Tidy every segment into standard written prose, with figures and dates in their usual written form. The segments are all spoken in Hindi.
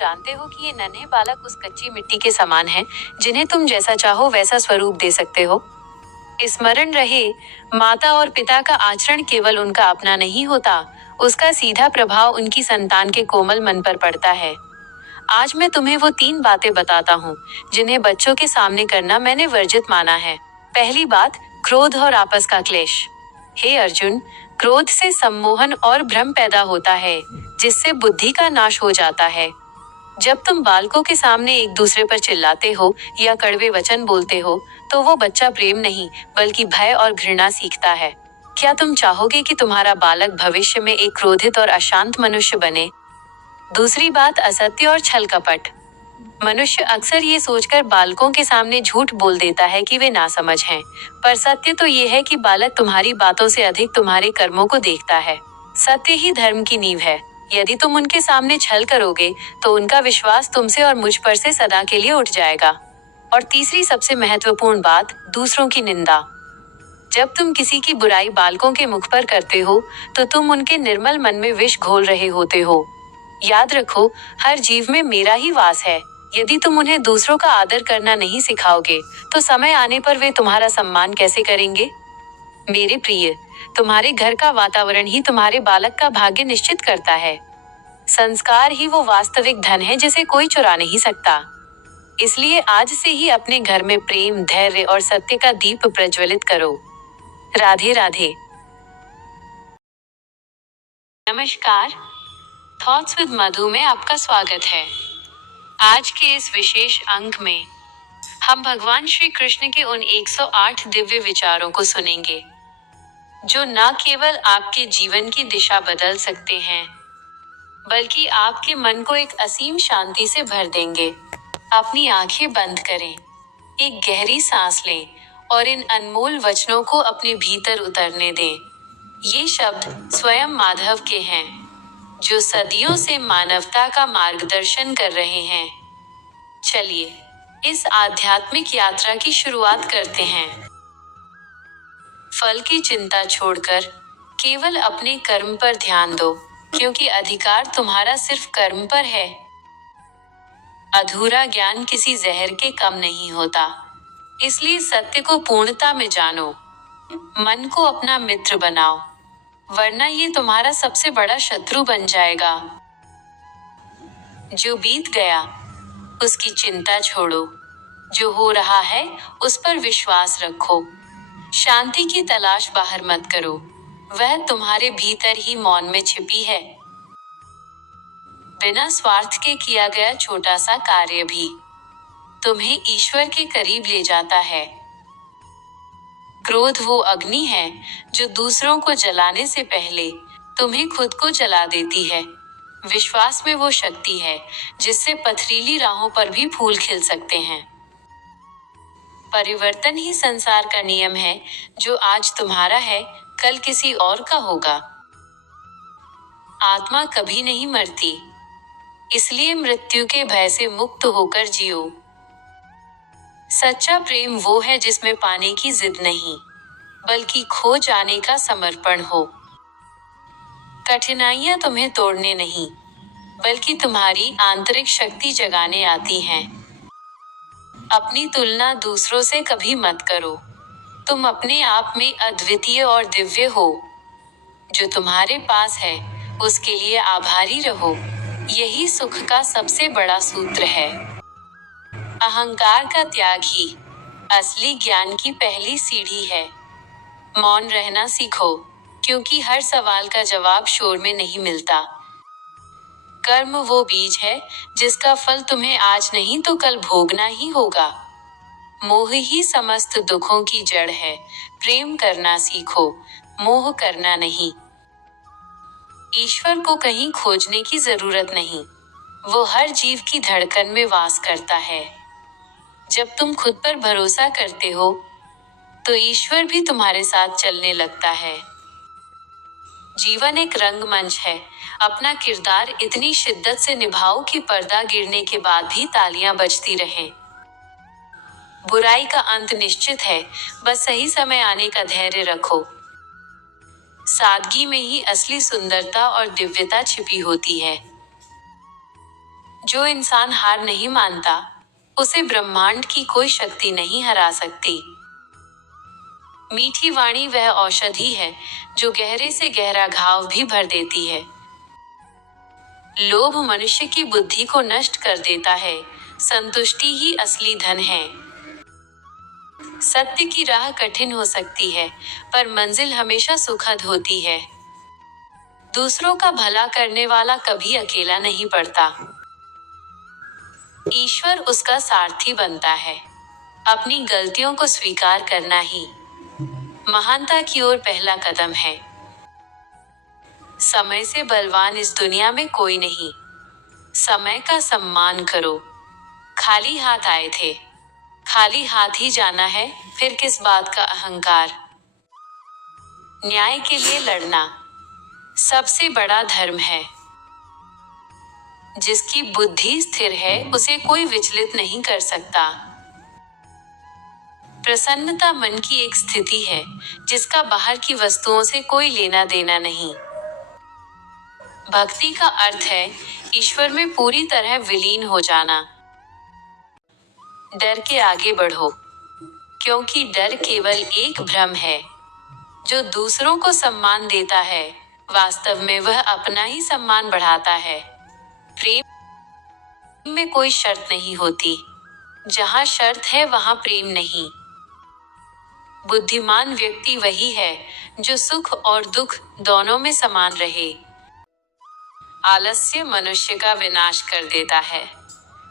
जानते हो कि ये नन्हे बालक उस कच्ची मिट्टी के समान हैं, जिन्हें तुम जैसा चाहो वैसा स्वरूप दे सकते हो। स्मरण रहे, माता और पिता का आचरण केवल उनका अपना नहीं होता, उसका सीधा प्रभाव उनकी संतान के कोमल मन पर पड़ता है। आज मैं तुम्हें वो 3 बातें बताता हूँ, जिन्हें बच्चों के सामने करना मैंने वर्जित माना है। पहली बात, क्रोध और आपस का क्लेश। हे अर्जुन, क्रोध से सम्मोहन और भ्रम पैदा होता है, जिससे बुद्धि का नाश हो जाता है। जब तुम बालकों के सामने एक दूसरे पर चिल्लाते हो या कड़वे वचन बोलते हो, तो वो बच्चा प्रेम नहीं, बल्कि भय और घृणा सीखता है। क्या तुम चाहोगे कि तुम्हारा बालक भविष्य में एक क्रोधित और अशांत मनुष्य बने? दूसरी बात, असत्य और छल कपट। मनुष्य अक्सर ये सोचकर बालकों के सामने झूठ बोल देता है कि वे नासमझ हैं, पर सत्य तो ये है कि बालक तुम्हारी बातों से अधिक तुम्हारे कर्मों को देखता है। सत्य ही धर्म की नींव है। यदि तुम उनके सामने छल करोगे, तो उनका विश्वास तुमसे और मुझ पर से सदा के लिए उठ जाएगा। और तीसरी सबसे महत्वपूर्ण बात, दूसरों की निंदा। जब तुम किसी की बुराई बालकों के मुख पर करते हो, तो तुम उनके निर्मल मन में विष घोल रहे होते हो। याद रखो, हर जीव में मेरा ही वास है। यदि तुम उन्हें दूसरों का आदर करना नहीं सिखाओगे, तो समय आने पर वे तुम्हारा सम्मान कैसे करेंगे? मेरे प्रिय, तुम्हारे घर का वातावरण ही तुम्हारे बालक का भाग्य निश्चित करता है। संस्कार ही वो वास्तविक धन है जिसे कोई चुरा नहीं सकता। इसलिए आज से ही अपने घर में प्रेम, धैर्य और सत्य का दीप प्रज्वलित करो। राधे राधे। नमस्कार, थॉट्स विद मधु में आपका स्वागत है। आज के इस विशेष अंक में हम भगवान श्री कृष्ण के उन 108 दिव्य विचारों को सुनेंगे, जो न केवल आपके जीवन की दिशा बदल सकते हैं, बल्कि आपके मन को एक असीम शांति से भर देंगे। अपनी आंखें बंद करें, एक गहरी सांस लें और इन अनमोल वचनों को अपने भीतर उतरने दें। ये शब्द स्वयं माधव के हैं, जो सदियों से मानवता का मार्गदर्शन कर रहे हैं। चलिए, इस आध्यात्मिक यात्रा की शुरुआत करते हैं। फल की चिंता छोड़कर केवल अपने कर्म पर ध्यान दो, क्योंकि अधिकार तुम्हारा सिर्फ कर्म पर है। अधूरा ज्ञान किसी जहर के कम नहीं होता, इसलिए सत्य को पूर्णता में जानो। मन को अपना मित्र बनाओ, वरना ये तुम्हारा सबसे बड़ा शत्रु बन जाएगा। जो बीत गया, उसकी चिंता छोड़ो। जो हो रहा है, उस पर विश्वास रखो। शांति की तलाश बाहर मत करो, वह तुम्हारे भीतर ही मौन में छिपी है। बिना स्वार्थ के किया गया छोटा सा कार्य भी तुम्हें ईश्वर के करीब ले जाता है। क्रोध वो अग्नि है जो दूसरों को जलाने से पहले तुम्हें खुद को जला देती है। विश्वास में वो शक्ति है जिससे पथरीली राहों पर भी फूल खिल सकते हैं। परिवर्तन ही संसार का नियम है। जो आज तुम्हारा है, कल किसी और का होगा। आत्मा कभी नहीं मरती, इसलिए मृत्यु के भय से मुक्त होकर जियो। सच्चा प्रेम वो है जिसमें पाने की जिद नहीं, बल्कि खो जाने का समर्पण हो। कठिनाइयां तुम्हें तोड़ने नहीं, बल्कि तुम्हारी आंतरिक शक्ति जगाने आती हैं। अपनी तुलना दूसरों से कभी मत करो। तुम अपने आप में अद्वितीय और दिव्य हो। जो तुम्हारे पास है, उसके लिए आभारी रहो। यही सुख का सबसे बड़ा सूत्र है। अहंकार का त्याग ही असली ज्ञान की पहली सीढ़ी है। मौन रहना सीखो, क्योंकि हर सवाल का जवाब शोर में नहीं मिलता। कर्म वो बीज है जिसका फल तुम्हें आज नहीं तो कल भोगना ही होगा। मोह ही समस्त दुखों की जड़ है। प्रेम करना सीखो, मोह करना नहीं। ईश्वर को कहीं खोजने की जरूरत नहीं, वो हर जीव की धड़कन में वास करता है। जब तुम खुद पर भरोसा करते हो, तो ईश्वर भी तुम्हारे साथ चलने लगता है। जीवन एक रंगमंच है। अपना किरदार इतनी शिद्दत से निभाओ कि पर्दा गिरने के बाद भी तालियां बजती रहें। बुराई का अंत निश्चित है, बस सही समय आने का धैर्य रखो। सादगी में ही असली सुंदरता और दिव्यता छिपी होती है। जो इंसान हार नहीं मानता, उसे ब्रह्मांड की कोई शक्ति नहीं हरा सकती। मीठी वाणी वह औषधि है जो गहरे से गहरा घाव भी भर देती है। लोभ मनुष्य की बुद्धि को नष्ट कर देता है, संतुष्टि ही असली धन है। सत्य की राह कठिन हो सकती है, पर मंजिल हमेशा सुखद होती है। दूसरों का भला करने वाला कभी अकेला नहीं पड़ता। ईश्वर उसका सारथी बनता है। अपनी गलतियों को स्वीकार करना ही महानता की ओर पहला कदम है। समय से बलवान इस दुनिया में कोई नहीं। समय का सम्मान करो। खाली हाथ आए थे, खाली हाथ ही जाना है, फिर किस बात का अहंकार। न्याय के लिए लड़ना सबसे बड़ा धर्म है। जिसकी बुद्धि स्थिर है उसे कोई विचलित नहीं कर सकता। प्रसन्नता मन की एक स्थिति है जिसका बाहर की वस्तुओं से कोई लेना देना नहीं। भक्ति का अर्थ है ईश्वर में पूरी तरह विलीन हो जाना। डर के आगे बढ़ो, क्योंकि डर केवल एक भ्रम है। जो दूसरों को सम्मान देता है, वास्तव में वह अपना ही सम्मान बढ़ाता है। प्रेम में कोई शर्त नहीं होती। जहाँ शर्त है वहाँ प्रेम नहीं। बुद्धिमान व्यक्ति वही है जो सुख और दुख दोनों में समान रहे। आलस्य मनुष्य का विनाश कर देता है।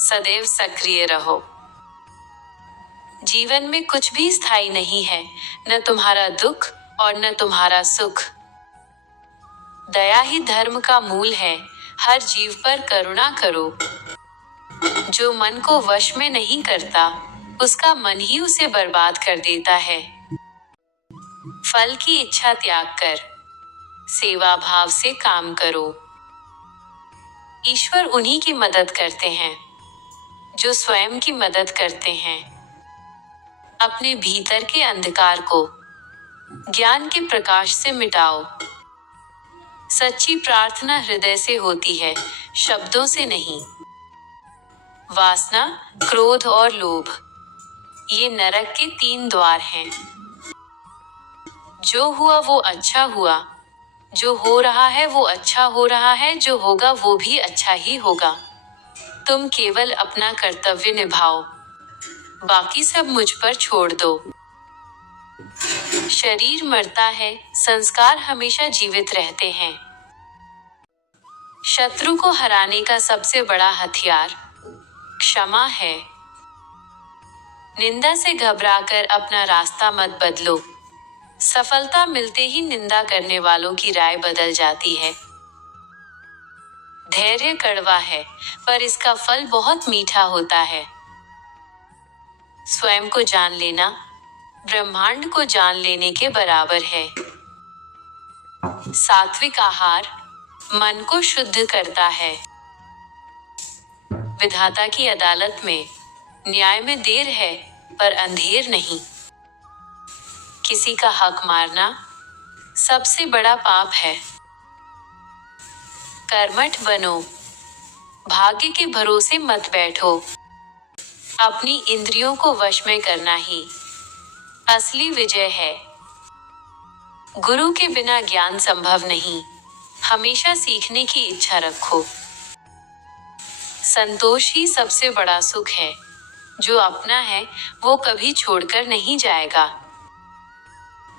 सदैव सक्रिय रहो। जीवन में कुछ भी स्थायी नहीं है, न तुम्हारा दुख और न तुम्हारा सुख। दया ही धर्म का मूल है। हर जीव पर करुणा करो। जो मन को वश में नहीं करता, उसका मन ही उसे बर्बाद कर देता है। फल की इच्छा त्याग कर सेवा भाव से काम करो। ईश्वर उन्हीं की मदद करते हैं जो स्वयं की मदद करते हैं। अपने भीतर के अंधकार को ज्ञान के प्रकाश से मिटाओ। सच्ची प्रार्थना हृदय से होती है, शब्दों से नहीं। वासना, क्रोध और लोभ, ये नरक के 3 द्वार हैं। जो हुआ वो अच्छा हुआ, जो हो रहा है वो अच्छा हो रहा है, जो होगा वो भी अच्छा ही होगा। तुम केवल अपना कर्तव्य निभाओ, बाकी सब मुझ पर छोड़ दो। शरीर मरता है, संस्कार हमेशा जीवित रहते हैं। शत्रु को हराने का सबसे बड़ा हथियार क्षमा है। निंदा से घबराकर अपना रास्ता मत बदलो। सफलता मिलते ही निंदा करने वालों की राय बदल जाती है। धैर्य कड़वा है, पर इसका फल बहुत मीठा होता है। स्वयं को जान लेना ब्रह्मांड को जान लेने के बराबर है। सात्विक आहार मन को शुद्ध करता है। विधाता की अदालत में न्याय में देर है, पर अंधेर नहीं। किसी का हक मारना सबसे बड़ा पाप है। कर्मठ बनो, भाग्य के भरोसे मत बैठो। अपनी इंद्रियों को वश में करना ही असली विजय है। गुरु के बिना ज्ञान संभव नहीं। हमेशा सीखने की इच्छा रखो। संतोष ही सबसे बड़ा सुख है। जो अपना है वो कभी छोड़कर नहीं जाएगा।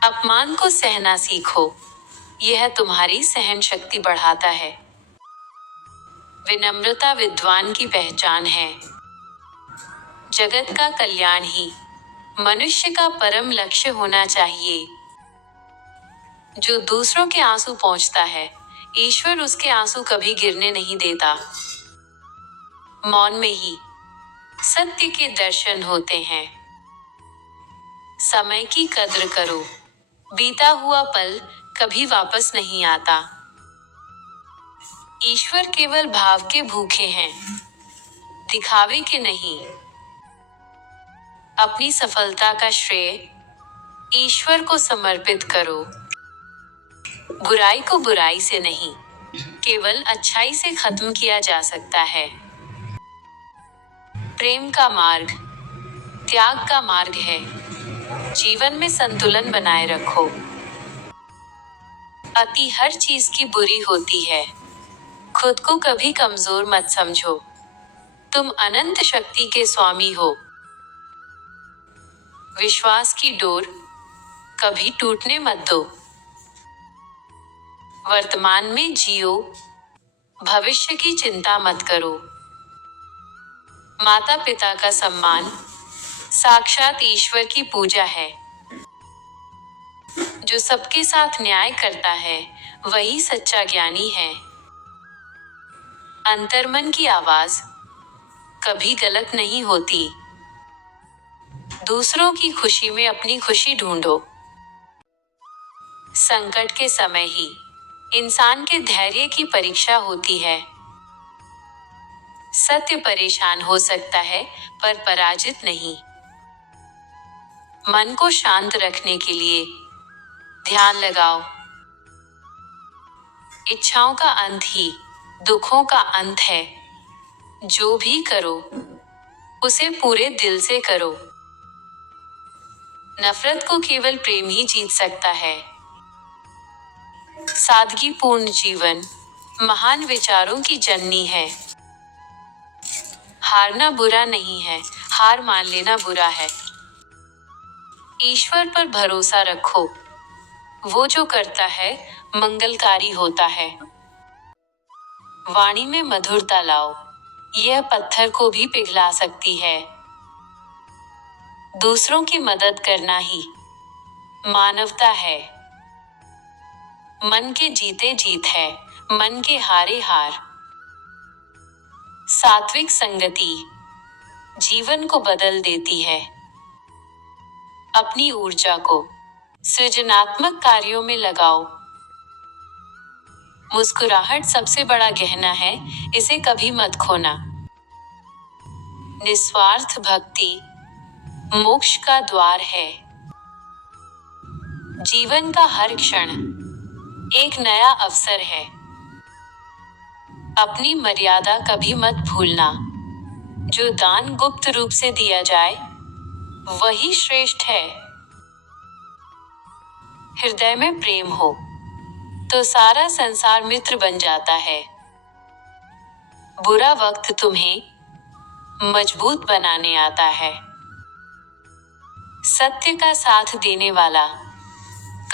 अपमान को सहना सीखो, यह तुम्हारी सहन शक्ति बढ़ाता है। विनम्रता विद्वान की पहचान है। जगत का कल्याण ही मनुष्य का परम लक्ष्य होना चाहिए। जो दूसरों के आंसू पोंछता है, ईश्वर उसके आंसू कभी गिरने नहीं देता। मौन में ही सत्य के दर्शन होते हैं। समय की कद्र करो, बीता हुआ पल कभी वापस नहीं आता। ईश्वर केवल भाव के भूखे हैं, दिखावे के नहीं। अपनी सफलता का श्रेय ईश्वर को समर्पित करो। बुराई को बुराई से नहीं, केवल अच्छाई से खत्म किया जा सकता है। प्रेम का मार्ग त्याग का मार्ग है। जीवन में संतुलन बनाए रखो। अति हर चीज की बुरी होती है। खुद को कभी कमजोर मत समझो। तुम अनंत शक्ति के स्वामी हो। विश्वास की डोर कभी टूटने मत दो। वर्तमान में जियो, भविष्य की चिंता मत करो। माता पिता का सम्मान साक्षात ईश्वर की पूजा है। जो सबके साथ न्याय करता है वही सच्चा ज्ञानी है। अंतर्मन की आवाज कभी गलत नहीं होती। दूसरों की खुशी में अपनी खुशी ढूंढो। संकट के समय ही इंसान के धैर्य की परीक्षा होती है। सत्य परेशान हो सकता है पर पराजित नहीं। मन को शांत रखने के लिए ध्यान लगाओ। इच्छाओं का अंत ही दुखों का अंत है। जो भी करो उसे पूरे दिल से करो। नफरत को केवल प्रेम ही जीत सकता है। सादगीपूर्ण जीवन महान विचारों की जननी है। हारना बुरा नहीं है, हार मान लेना बुरा है। ईश्वर पर भरोसा रखो। वो जो करता है मंगलकारी होता है। वाणी में मधुरता लाओ। यह पत्थर को भी पिघला सकती है। दूसरों की मदद करना ही मानवता है। मन के जीते जीत है, मन के हारे हार। सात्विक संगति जीवन को बदल देती है। अपनी ऊर्जा को सृजनात्मक कार्यों में लगाओ। मुस्कुराहट सबसे बड़ा गहना है, इसे कभी मत खोना। निस्वार्थ भक्ति मोक्ष का द्वार है। जीवन का हर क्षण एक नया अवसर है। अपनी मर्यादा कभी मत भूलना। जो दान गुप्त रूप से दिया जाए वही श्रेष्ठ है। हृदय में प्रेम हो तो सारा संसार मित्र बन जाता है। बुरा वक्त तुम्हें मजबूत बनाने आता है। सत्य का साथ देने वाला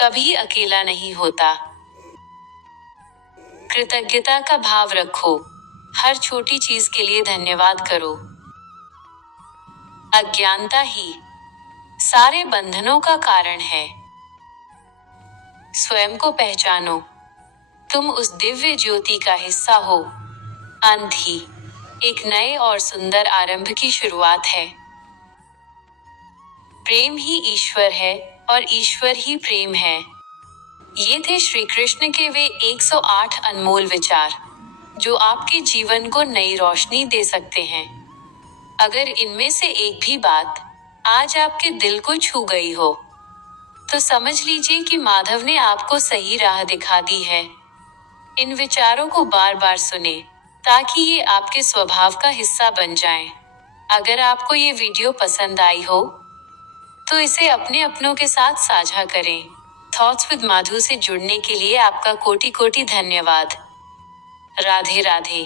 कभी अकेला नहीं होता। कृतज्ञता का भाव रखो। हर छोटी चीज के लिए धन्यवाद करो। अज्ञानता ही सारे बंधनों का कारण है। स्वयं को पहचानो। तुम उस दिव्य ज्योति का हिस्सा हो। अंत ही एक नए और सुंदर आरंभ की शुरुआत है। प्रेम ही ईश्वर है और ईश्वर ही प्रेम है। ये थे श्री कृष्ण के वे 108 अनमोल विचार जो आपके जीवन को नई रोशनी दे सकते हैं। अगर इनमें से एक भी बात आज आपके दिल को छू गई हो तो समझ लीजिए कि माधव ने आपको सही राह दिखा दी है। इन विचारों को बार बार सुने ताकि ये आपके स्वभाव का हिस्सा बन जाएं। अगर आपको ये वीडियो पसंद आई हो तो इसे अपने अपनों के साथ साझा करें। थॉट्स विद माधु से जुड़ने के लिए आपका कोटि कोटि धन्यवाद। राधे राधे।